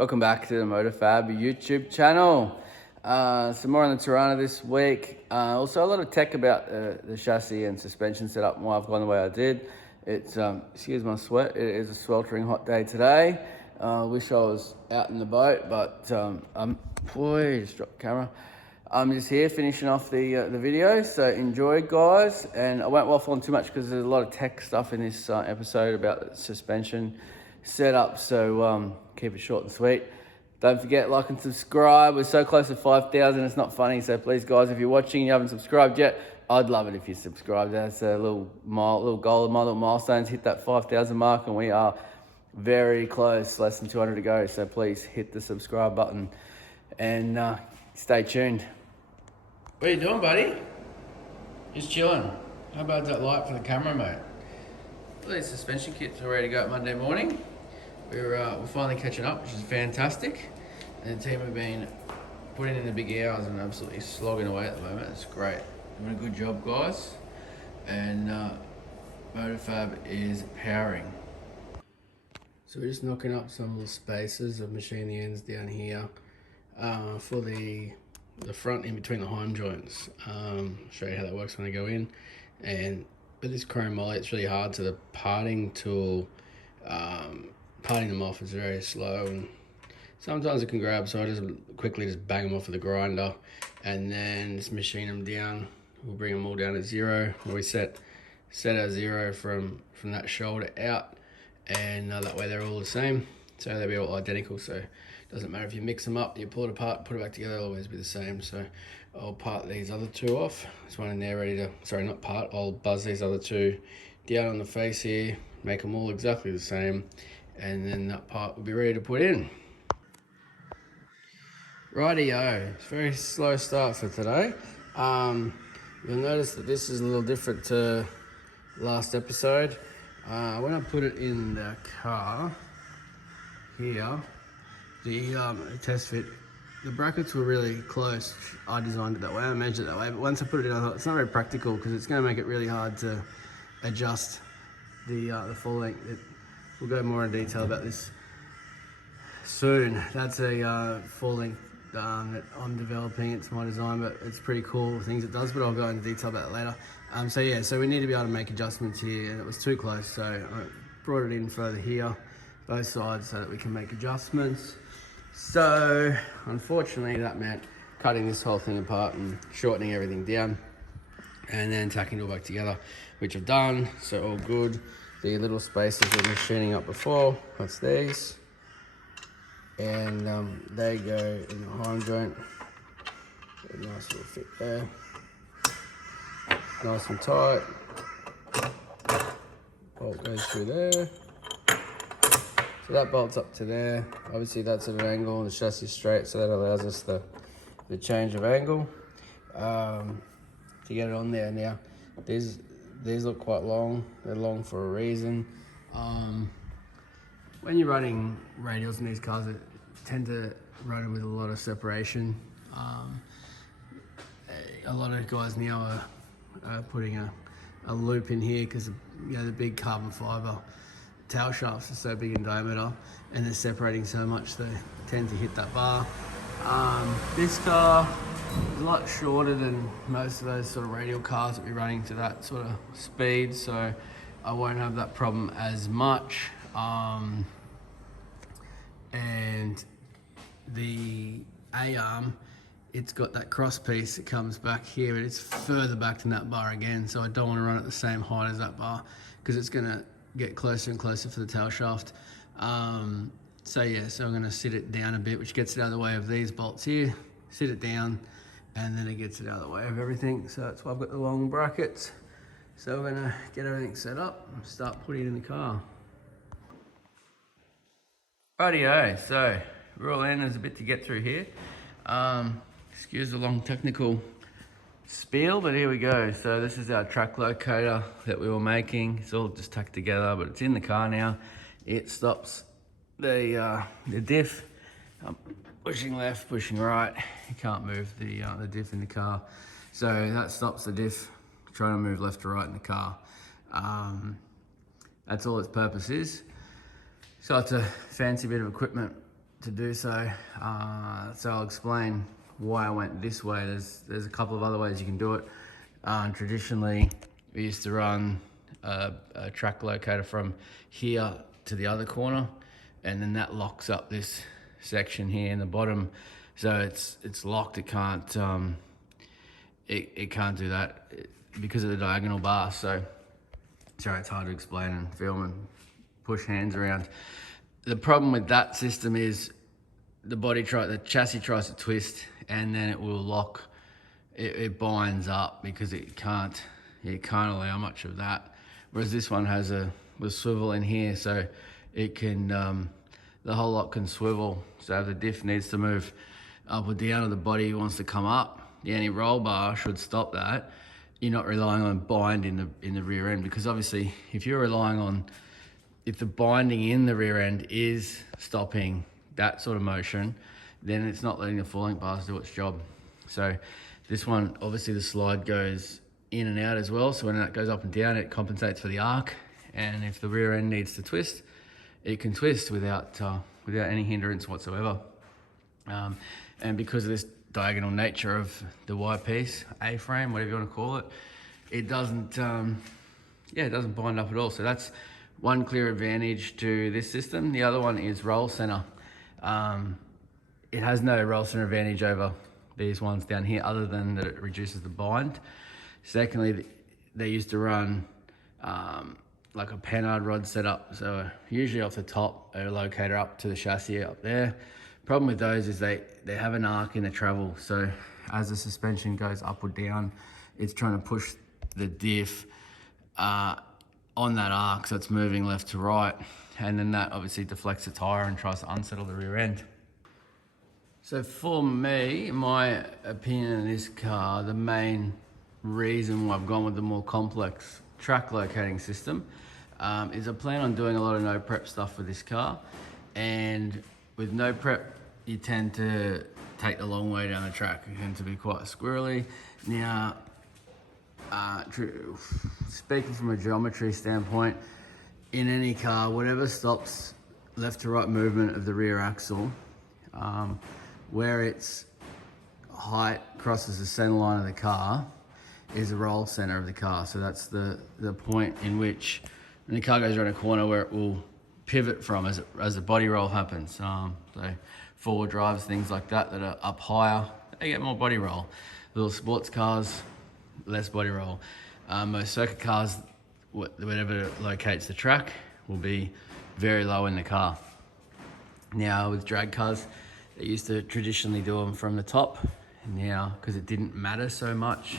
Welcome back to the MotorFab YouTube channel. Some more on the Torana this week. Also a lot of tech about the chassis and suspension setup and why I've gone the way I did. It's, excuse my sweat, it is a sweltering hot day today. Wish I was out in the boat, but just dropped the camera. I'm just here finishing off the video, so enjoy guys. And I won't waffle on too much because there's a lot of tech stuff in this episode about the suspension setup, so keep it short and sweet. Don't forget, like and subscribe. We're so close to 5,000, it's not funny, so please guys, if you're watching and you haven't subscribed yet, I'd love it if you subscribe. That's a little goal of my little milestones. Hit that 5,000 mark and we are very close, less than 200 to go, so please hit the subscribe button and stay tuned. What are you doing, buddy? Just chilling. How about that light for the camera, mate? Well, these suspension kits are ready to go Monday morning. We're finally catching up, which is fantastic. And the team have been putting in the big hours and absolutely slogging away at the moment. It's great. Doing a good job, guys. And MotorFab is powering. So we're just knocking up some little spaces of machining ends down here for the front in between the heim joints. Show you how that works when I go in. And with this chrome moly, it's really hard, so the parting tool, parting them off is very slow, and sometimes it can grab, so I just quickly bang them off with a grinder and then just machine them down. We'll bring them all down to zero. We set our zero from that shoulder out, and that way they're all the same, so they'll be all identical. So it doesn't matter if you mix them up, you pull it apart, put it back together, they'll always be the same. So I'll part these other two off. There's one in there ready to, sorry, not part, I'll buzz these other two down on the face here, make them all exactly the same, and then that part will be ready to put in. Rightio, it's a very slow start for today. You'll notice that this is a little different to last episode. When I put it in the car here, the test fit, the brackets were really close. I designed it that way, I measured it that way, but once I put it in, I thought it's not very practical because it's going to make it really hard to adjust the full length. We'll go more in detail about this soon. That's a full length that I'm developing. It's my design, but it's pretty cool things it does, but I'll go into detail about that later. So we need to be able to make adjustments here, and it was too close, so I brought it in further here, both sides, so that we can make adjustments. So unfortunately that meant cutting this whole thing apart and shortening everything down and then tacking it all back together, which I've done, so all good. The little spaces we were machining up before, that's these, and they go in the heim joint. A nice little fit there, nice and tight. Bolt goes through there. So that bolts up to there. Obviously that's at an angle and the chassis is straight, so that allows us the change of angle to get it on there. Now these look quite long. They're long for a reason. When you're running radials in these cars, they tend to run it with a lot of separation. A lot of guys now are putting a loop in here because the big carbon fiber tail shafts are so big in diameter and they're separating so much they tend to hit that bar. This car is a lot shorter than most of those sort of radial cars that we're running to that sort of speed, so I won't have that problem as much. And the A-arm, it's got that cross piece that comes back here, but it's further back than that bar again, so I don't want to run it the same height as that bar because it's going to get closer and closer for the tail shaft. So I'm going to sit it down a bit, which gets it out of the way of these bolts here, sit it down, and then it gets it out of the way of everything. So that's why I've got the long brackets. So we're going to get everything set up and start putting it in the car. Rightio, so we're all in. There's a bit to get through here. Excuse the long technical spiel, but here we go. So this is our track locator that we were making. It's all just tacked together, but it's in the car now. It stops the diff. Pushing left, pushing right. You can't move the diff in the car. So that stops the diff trying to move left or right in the car. That's all its purpose is. So it's a fancy bit of equipment. to do so. So I'll explain why I went this way. There's a couple of other ways you can do it. Traditionally, we used to run a track locator from here to the other corner, and then that locks up this section here in the bottom. So it's locked. It can't it can't do that because of the diagonal bar. So sorry, it's hard to explain and film and push hands around. The problem with that system is the chassis tries to twist, and then it will lock. It binds up because it can't allow much of that. Whereas this one has a swivel in here, so it can the whole lot can swivel. So if the diff needs to move up or down, or the body wants to come up, the anti-roll bar should stop that. You're not relying on bind in the rear end, because obviously if the binding in the rear end is stopping that sort of motion, then it's not letting the full length bars do its job. So this one, obviously the slide goes in and out as well. So when that goes up and down, it compensates for the arc. And if the rear end needs to twist, it can twist without any hindrance whatsoever. And because of this diagonal nature of the Y piece, A-frame, whatever you want to call it, it doesn't bind up at all. So that's one clear advantage to this system. The other one is roll center. It has no roll center advantage over these ones down here, other than that it reduces the bind. Secondly, they used to run like a panhard rod setup, so usually off the top, a locator up to the chassis up there. Problem with those is they have an arc in the travel, so as the suspension goes up or down, it's trying to push the diff on that arc, so it's moving left to right, and then that obviously deflects the tire and tries to unsettle the rear end. So for me, in my opinion in this car, the main reason why I've gone with the more complex track locating system is I plan on doing a lot of no prep stuff for this car, and with no prep you tend to take the long way down the track. You tend to be quite squirrely. Now, speaking from a geometry standpoint, in any car, whatever stops left to right movement of the rear axle, where its height crosses the center line of the car, is the roll center of the car. So that's the point in which, when the car goes around a corner, where it will pivot from as the body roll happens. So four-wheel drives, things like that are up higher, they get more body roll. Little sports cars, less body roll. Most circuit cars, whatever locates the track, will be very low in the car. Now with drag cars, they used to traditionally do them from the top. Now, because it didn't matter so much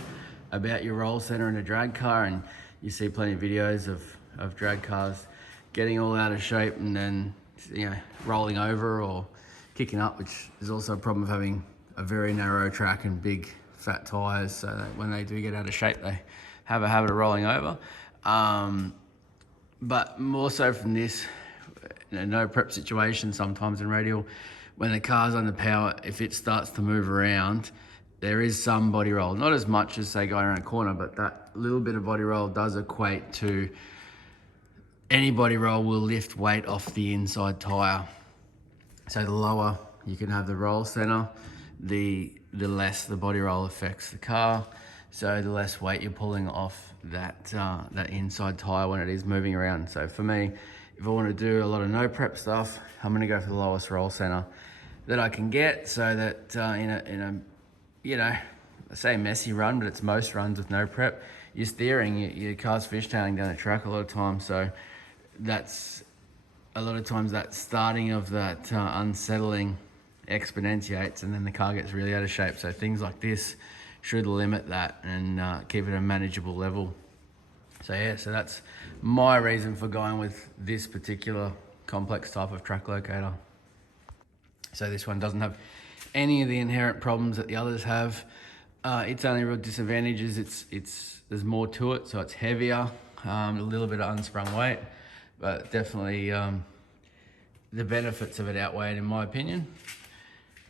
about your roll center in a drag car, and you see plenty of videos of drag cars getting all out of shape and then rolling over or kicking up, which is also a problem of having a very narrow track and big fat tires, so that when they do get out of shape, they have a habit of rolling over. But more so from this no prep situation, sometimes in radial, when the car's under power, if it starts to move around, there is some body roll. Not as much as, say, going around a corner, but that little bit of body roll does equate to, any body roll will lift weight off the inside tire. So the lower you can have the roll center, the less the body roll affects the car. So the less weight you're pulling off that inside tire when it is moving around. So for me, if I want to do a lot of no prep stuff, I'm going to go for the lowest roll center that I can get, so that in a I say messy run, but it's most runs with no prep, you're steering, your car's fishtailing down the track a lot of times. So that's a lot of times that starting of that unsettling exponentiates, and then the car gets really out of shape. So things like this should limit that and keep it a manageable level. So yeah, so that's my reason for going with this particular complex type of track locator. So this one doesn't have any of the inherent problems that the others have. Its only real disadvantage is there's more to it, so it's heavier, a little bit of unsprung weight, but definitely the benefits of it outweigh it, in my opinion.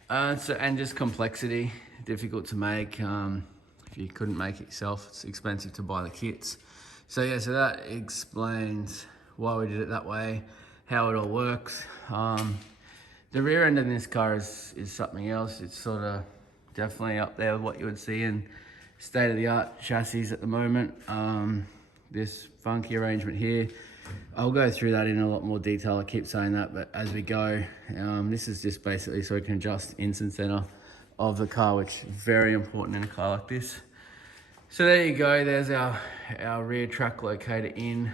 And just complexity, difficult to make. If you couldn't make it yourself, it's expensive to buy the kits. So yeah, so that explains why we did it that way, how it all works. The rear end in this car is something else. It's sort of definitely up there with what you would see in state-of-the-art chassis at the moment. This funky arrangement here, I'll go through that in a lot more detail. I keep saying that, but as we go, this is just basically so we can adjust instant center of the car, which is very important in a car like this. So there you go, there's our rear track locator in.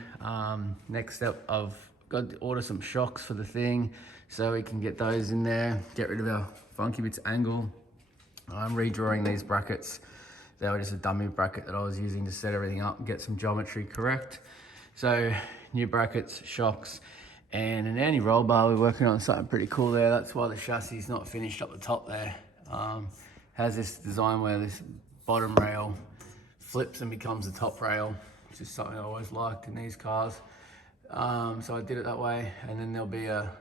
Next step, I've got to order some shocks for the thing so we can get those in there, get rid of our funky bits angle. I'm redrawing these brackets. They were just a dummy bracket that I was using to set everything up and get some geometry correct. So new brackets, shocks, and an anti-roll bar. We're working on something pretty cool there. That's why the chassis is not finished up the top there. Has this design where this bottom rail flips and becomes the top rail, which is something I always liked in these cars. So I did it that way, and then there'll be a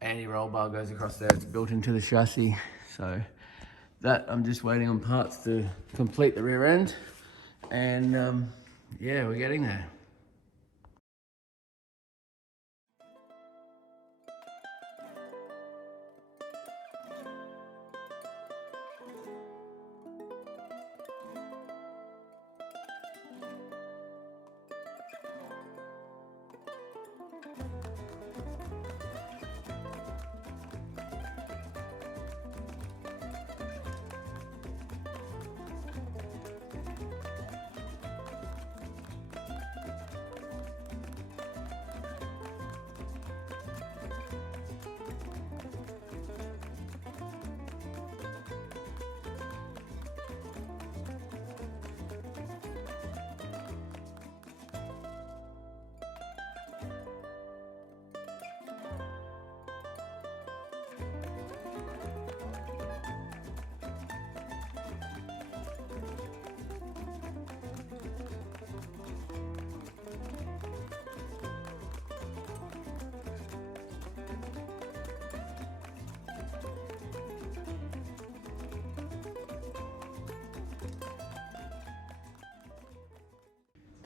anti-roll bar goes across there. It's built into the chassis. So that I'm just waiting on parts to complete the rear end, and yeah, we're getting there.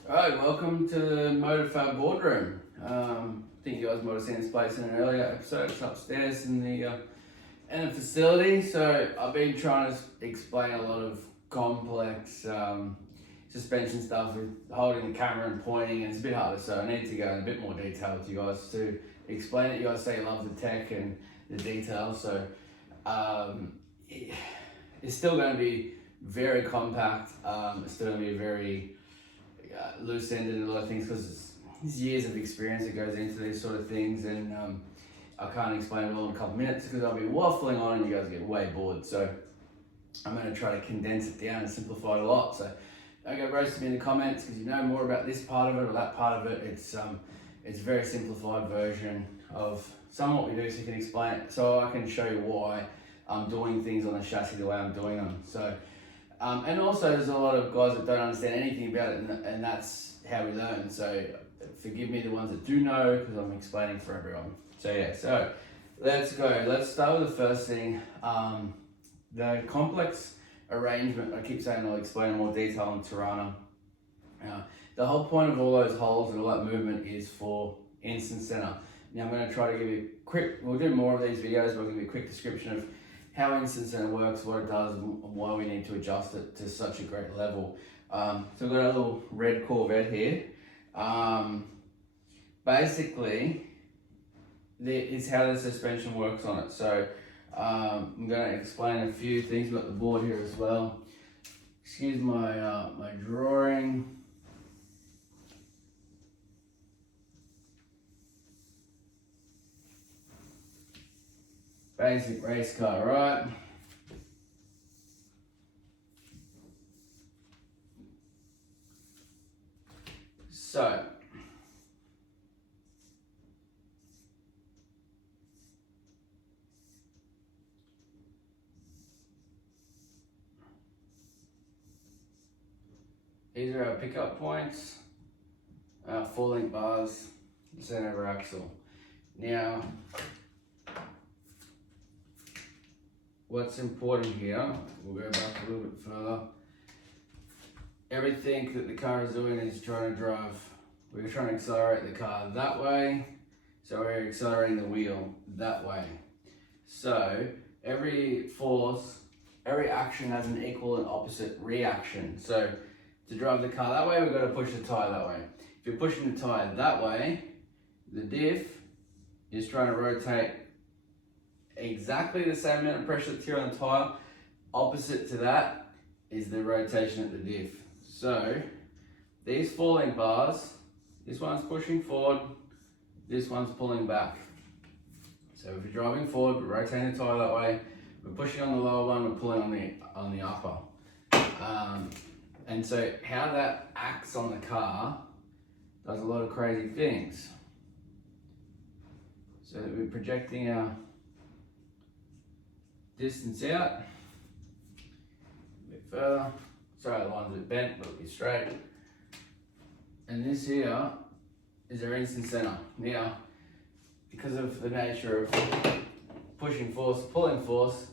Alright, welcome to the MotorFab boardroom. I think you guys might have seen this place in an earlier episode. It's upstairs in the facility. So I've been trying to explain a lot of complex suspension stuff with holding the camera and pointing, and it's a bit harder. So I need to go in a bit more detail with you guys to explain it. You guys say you love the tech and the detail, so it's still going to be very compact. It's still going to be very loose-ended in a lot of things, because it's years of experience that goes into these sort of things, and I can't explain it all in a couple of minutes because I'll be waffling on and you guys get way bored. So I'm going to try to condense it down and simplify it a lot. So don't go roasting me in the comments because you know more about this part of it or that part of it. It's a very simplified version of some of what we do, so you can explain it, so I can show you why I'm doing things on the chassis the way I'm doing them. So and also there's a lot of guys that don't understand anything about it, and that's how we learn. So forgive me the ones that do know, because I'm explaining for everyone. So yeah, so let's go. Let's start with the first thing. The complex arrangement, I keep saying I'll explain in more detail on Torana. The whole point of all those holes and all that movement is for instant center. Now I'm going to try to give you a quick, we'll do more of these videos, but I'll give you a quick description of how instant center works, what it does, and why we need to adjust it to such a great level. So we've got a little red Corvette here. Basically, is how the suspension works on it. So I'm going to explain a few things. We've got the board here as well. Excuse my my drawing. Basic race car, right? So these are our pickup points, our 4-link bars, center of our axle. Now, what's important here, we'll go back a little bit further. Everything that the car is doing is trying to drive, we're trying to accelerate the car that way, So we're accelerating the wheel that way. So every action has an equal and opposite reaction. So to drive the car that way, we've got to push the tyre that way. If you're pushing the tyre that way, the diff is trying to rotate exactly the same amount of pressure that's here on the tyre. Opposite to that is the rotation at the diff. So these falling bars, this one's pushing forward, this one's pulling back. So if you're driving forward, we're rotating the tyre that way, we're pushing on the lower one, we're pulling on the upper. And so how that acts on the car does a lot of crazy things. So that we're projecting our distance out a bit further. Sorry, the line's a bit bent, but it'll be straight. And this here is our instant center. Now, because of the nature of pushing force, pulling force,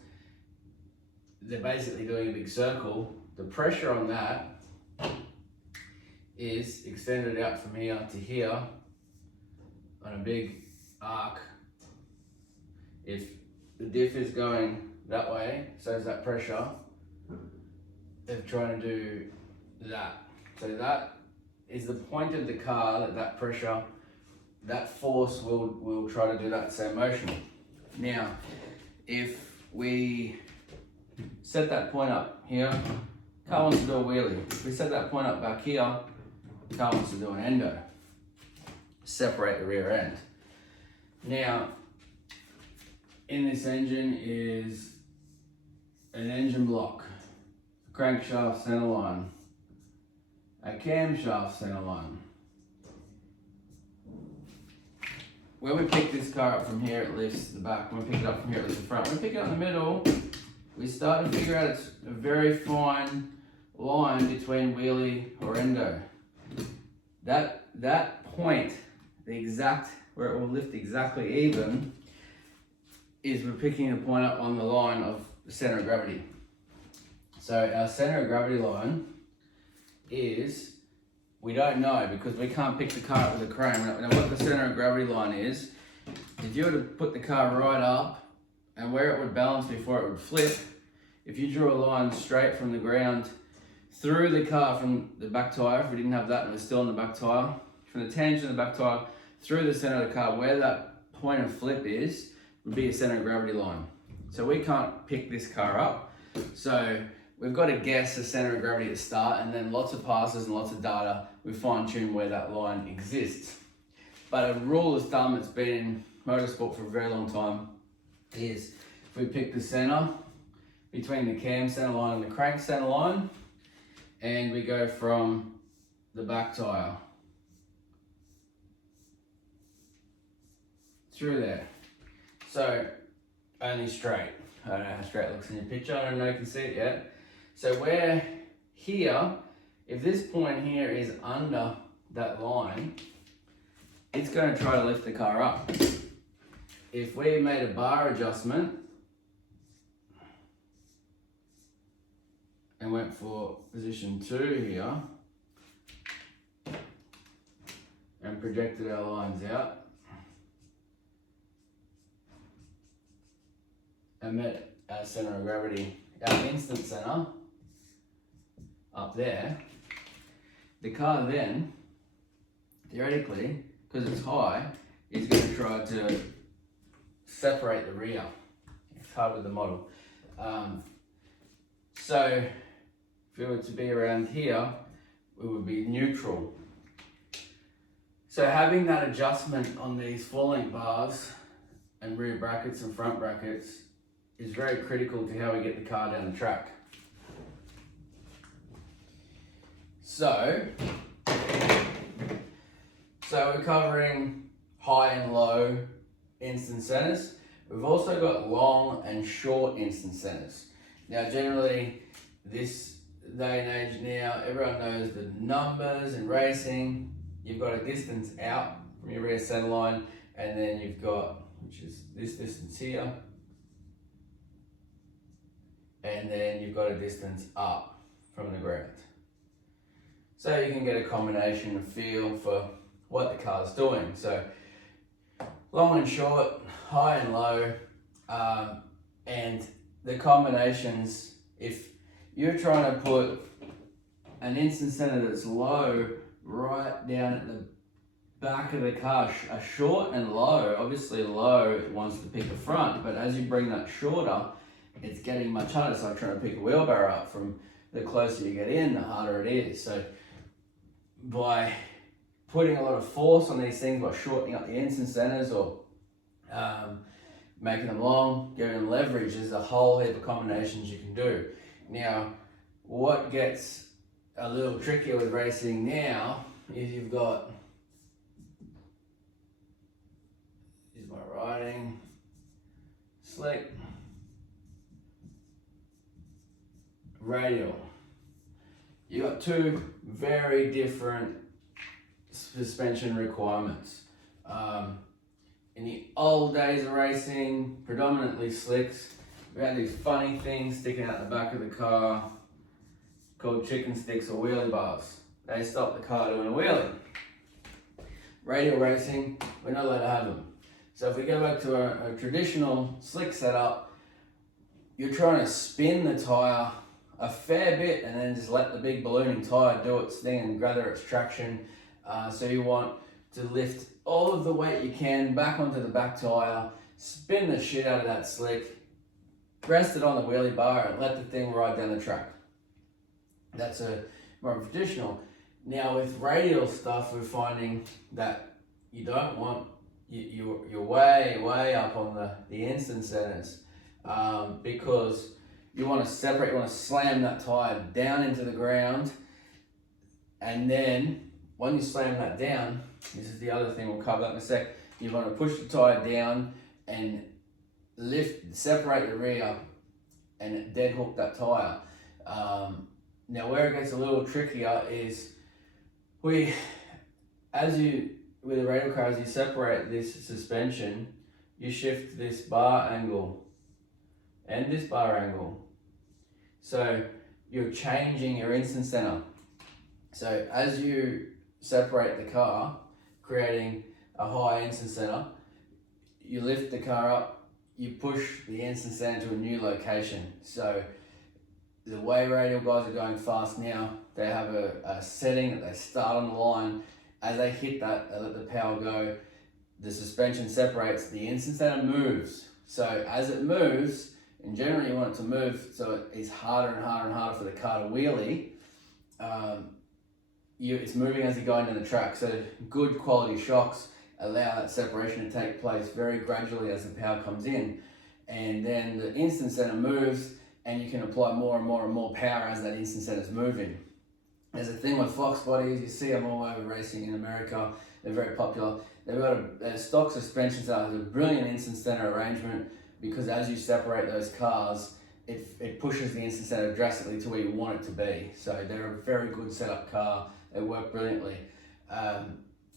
they're basically doing a big circle. The pressure on that is extended out from here to here on a big arc. If the diff is going that way, so is that pressure. They're trying to do that. So that is the point of the car, that pressure, that force will try to do that same motion. Now, if we set that point up here, car wants to do a wheelie. If we set that point up back here, car wants to do an endo. Separate the rear end. Now, in this engine is an engine block, a crankshaft centerline, a camshaft centerline. When we pick this car up from here, it lifts the back. When we pick it up from here, it lifts the front. When we pick it up in the middle, we start to figure out it's a very fine line between wheelie or endo. That point, the exact, where it will lift exactly even, is we're picking a point up on the line of the center of gravity. So our center of gravity line is, we don't know because we can't pick the car up with a crane. Now what the center of gravity line is, if you were to put the car right up and where it would balance before it would flip, if you drew a line straight from the ground through the car from the back tyre, if we didn't have that and it was still on the back tyre, from the tangent of the back tyre through the center of the car, where that point of flip is, would be a center of gravity line. So we can't pick this car up. So we've got to guess the center of gravity at the start, and then lots of passes and lots of data, we fine tune where that line exists. But a rule of thumb that's been in motorsport for a very long time is if we pick the center between the cam center line and the crank center line, and we go from the back tyre through there. So only straight. I don't know how straight it looks in your picture. I don't know if you can see it yet. So we're here, if this point here is under that line, it's going to try to lift the car up. If we made a bar adjustment and went for position 2 here and projected our lines out and met our center of gravity, our instant center up there, the car then, theoretically, because it's high, is going to try to separate the rear. It's hard with the model. So if we were to be around here, we would be neutral. So having that adjustment on these falling bars and rear brackets and front brackets is very critical to how we get the car down the track. So we're covering high and low instant centers. We've also got long and short instant centers. Now generally, this day and age now, everyone knows the numbers in racing. You've got a distance out from your rear center line, and then you've got, which is this distance here, and then you've got a distance up from the ground. So you can get a combination of feel for what the car's doing. So long and short, high and low, and the combinations, if you're trying to put an instant center that's low right down at the back of the car, a short and low, obviously low wants to pick the front, but as you bring that shorter, it's getting much harder. It's like trying to pick a wheelbarrow up. From the closer you get in, the harder it is. So by putting a lot of force on these things, by shortening up the instant centers or making them long, giving them leverage, there's a whole heap of combinations you can do. Now, what gets a little trickier with racing now is you've got, is my writing, slick, radial. You got two very different suspension requirements. In the old days of racing, predominantly slicks, we had these funny things sticking out the back of the car called chicken sticks or wheelie bars. They stop the car doing a wheelie. Radial racing, we're not allowed to have them. So if we go back to a traditional slick setup, you're trying to spin the tire a fair bit and then just let the big ballooning tire do its thing and gather its traction. So you want to lift all of the weight you can back onto the back tire, spin the shit out of that slick, rest it on the wheelie bar and let the thing ride down the track. That's a more traditional. Now with radial stuff, we're finding that you don't want, you're way up on the instant centers, because you want to separate, you want to slam that tire down into the ground, and then when you slam that down, this is the other thing, we'll cover that in a sec, you want to push the tire down and separate the rear and dead hook that tire. Now where it gets a little trickier is with the radial car, as you separate this suspension, you shift this bar angle and this bar angle. So you're changing your instant center. So as you separate the car, creating a high instant center, you lift the car up, you push the instant center to a new location. So the way radial guys are going fast now, they have a setting that they start on the line. As they hit that, they let the power go, the suspension separates, the instant center moves. So as it moves, and generally you want it to move so it is harder and harder and harder for the car to wheelie, it's moving as you're going down the track. So good quality shocks allow that separation to take place very gradually as the power comes in. And then the instant center moves and you can apply more and more and more power as that instant center is moving. There's a thing with Fox bodies, you see them all over racing in America, they're very popular. They've got a stock suspension that has a brilliant instant center arrangement, because as you separate those cars, it pushes the instant center drastically to where you want it to be. So they're a very good setup car, they work brilliantly.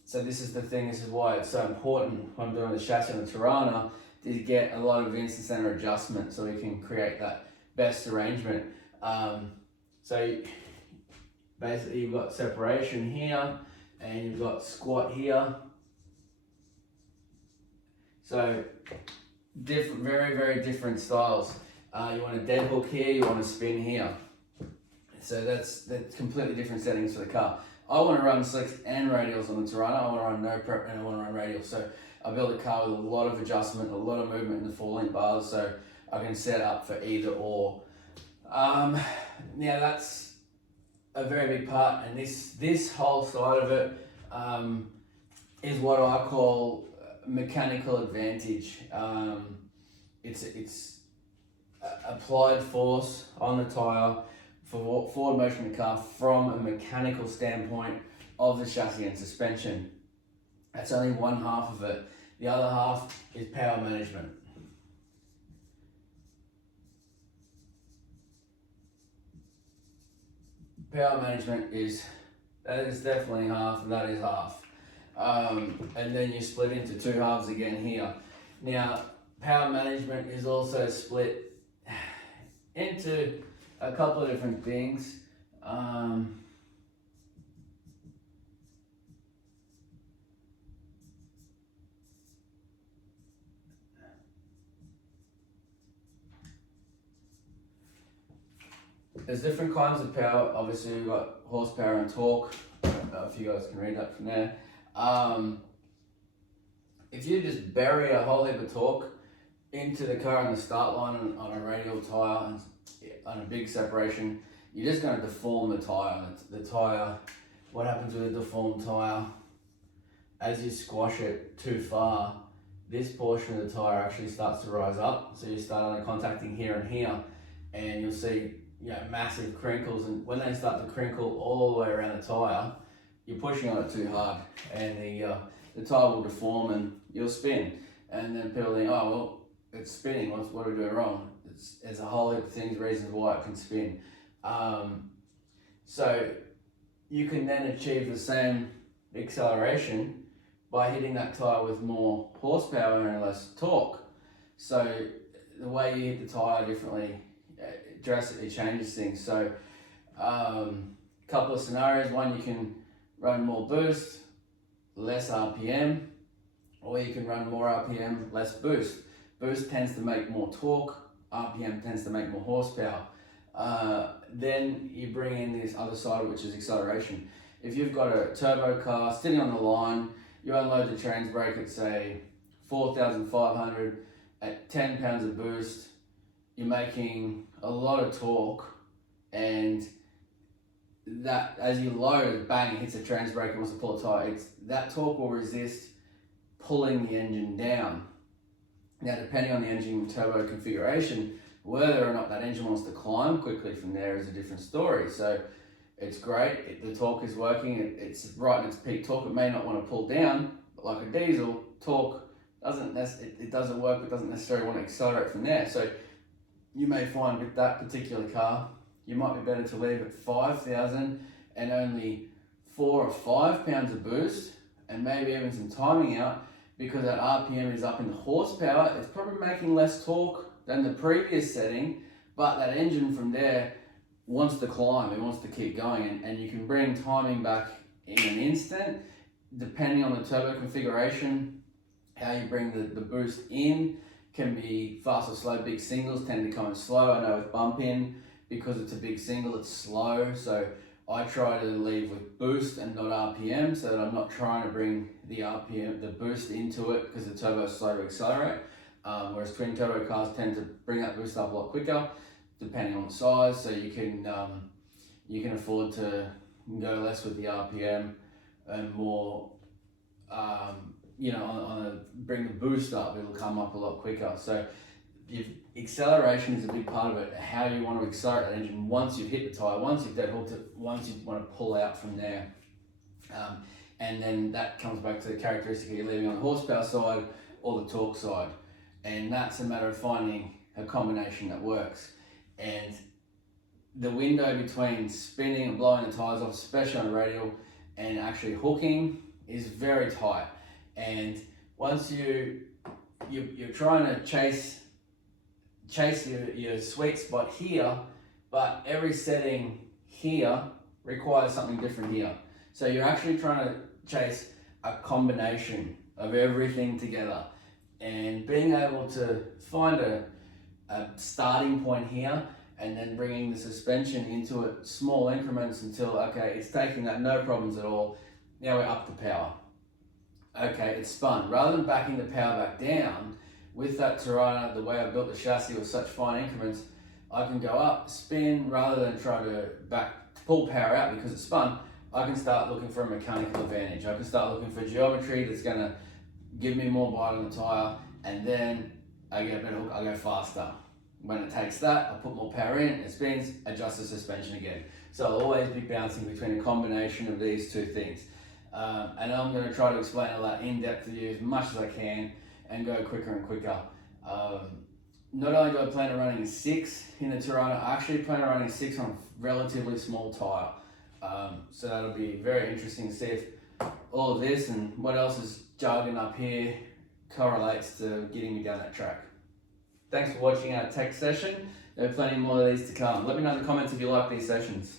So this is the thing, this is why it's so important when I'm doing the chassis on the Torana, to get a lot of instant center adjustment so we can create that best arrangement. So basically you've got separation here and you've got squat here. So different, very, very different styles. You want a dead hook here, you want to spin here. So that's completely different settings for the car. I want to run slicks and radials on the Torana. I want to run no prep and I want to run radials. So I built a car with a lot of adjustment, a lot of movement in the 4-link bars, so I can set up for either or. Now that's a very big part, and this whole side of it is what I call mechanical advantage. It's applied force on the tire for forward motion of the car from a mechanical standpoint of the chassis and suspension. That's only one half of it. The other half is power management. Power management that is definitely half, and that is half. And then you split into two halves again here. Now, power management is also split into a couple of different things. there's different kinds of power. Obviously, we've got horsepower and torque. If you guys can read that from there. If you just bury a whole heap of torque into the car on the start line on a radial tyre and on a big separation, you're just going to deform the tyre. The tyre, what happens with a deformed tyre? As you squash it too far, this portion of the tyre actually starts to rise up. So you start on contacting here and here, and you'll see massive crinkles. And when they start to crinkle all the way around the tyre, you're pushing on it too hard, and the tyre will deform and you'll spin. And then people think, oh well, it's spinning. What are we doing wrong? There's a whole heap of things, reasons why it can spin. So you can then achieve the same acceleration by hitting that tyre with more horsepower and less torque. So the way you hit the tyre differently drastically changes things. So couple of scenarios. One, you can run more boost, less RPM, or you can run more RPM, less boost. Boost tends to make more torque, RPM tends to make more horsepower. Then you bring in this other side, which is acceleration. If you've got a turbo car sitting on the line, you unload the trans brake at say 4,500 at 10 pounds of boost, you're making a lot of torque, and that as you load, bang, it hits the trans brake and wants to pull the tyre. That torque will resist pulling the engine down. Now, depending on the engine turbo configuration, whether or not that engine wants to climb quickly from there is a different story. So it's great, the torque is working, it's right in its peak torque. It may not want to pull down, but like a diesel, torque it doesn't work, but doesn't necessarily want to accelerate from there. So you may find with that particular car, you might be better to leave at 5,000 and only 4 or 5 pounds of boost, and maybe even some timing out, because that RPM is up in the horsepower. It's probably making less torque than the previous setting, but that engine from there wants to climb, it wants to keep going, and you can bring timing back in an instant, depending on the turbo configuration. How you bring the boost in can be fast or slow. Big singles tend to come in slow. I know with bump in, because it's a big single, it's slow, so I try to leave with boost and not RPM, so that I'm not trying to bring the RPM, the boost into it, because the turbo is slow to accelerate. Whereas twin turbo cars tend to bring that boost up a lot quicker, depending on the size. So you can afford to go less with the RPM and more, bring the boost up. It'll come up a lot quicker. So acceleration is a big part of it. How you want to accelerate that engine once you've hit the tyre, once you've dead hooked it, once you want to pull out from there. And then that comes back to the characteristic you're leaving on the horsepower side or the torque side. And that's a matter of finding a combination that works. And the window between spinning and blowing the tyres off, especially on a radial, and actually hooking is very tight. And once you're trying to chase your sweet spot here, but every setting here requires something different here. So you're actually trying to chase a combination of everything together, and being able to find a starting point here, and then bringing the suspension into it, small increments, until, okay, it's taking that, no problems at all. Now we're up the power. Okay, it's spun. Rather than backing the power back down, with that Torana, the way I built the chassis with such fine increments, I can go up, spin, rather than try to pull power out because it's spun. I can start looking for a mechanical advantage. I can start looking for geometry that's going to give me more bite on the tyre, and then I get a better hook, I go faster. When it takes that, I put more power in, it spins, adjust the suspension again. So I'll always be bouncing between a combination of these two things. And I'm going to try to explain all that in depth to you as much as I can, and go quicker and quicker. Not only do I plan on running a 6 in the Torana, I actually plan on running a 6 on a relatively small tyre. So that'll be very interesting to see if all of this and what else is jargon up here correlates to getting me down that track. Thanks for watching our tech session. There are plenty more of these to come. Let me know in the comments if you like these sessions.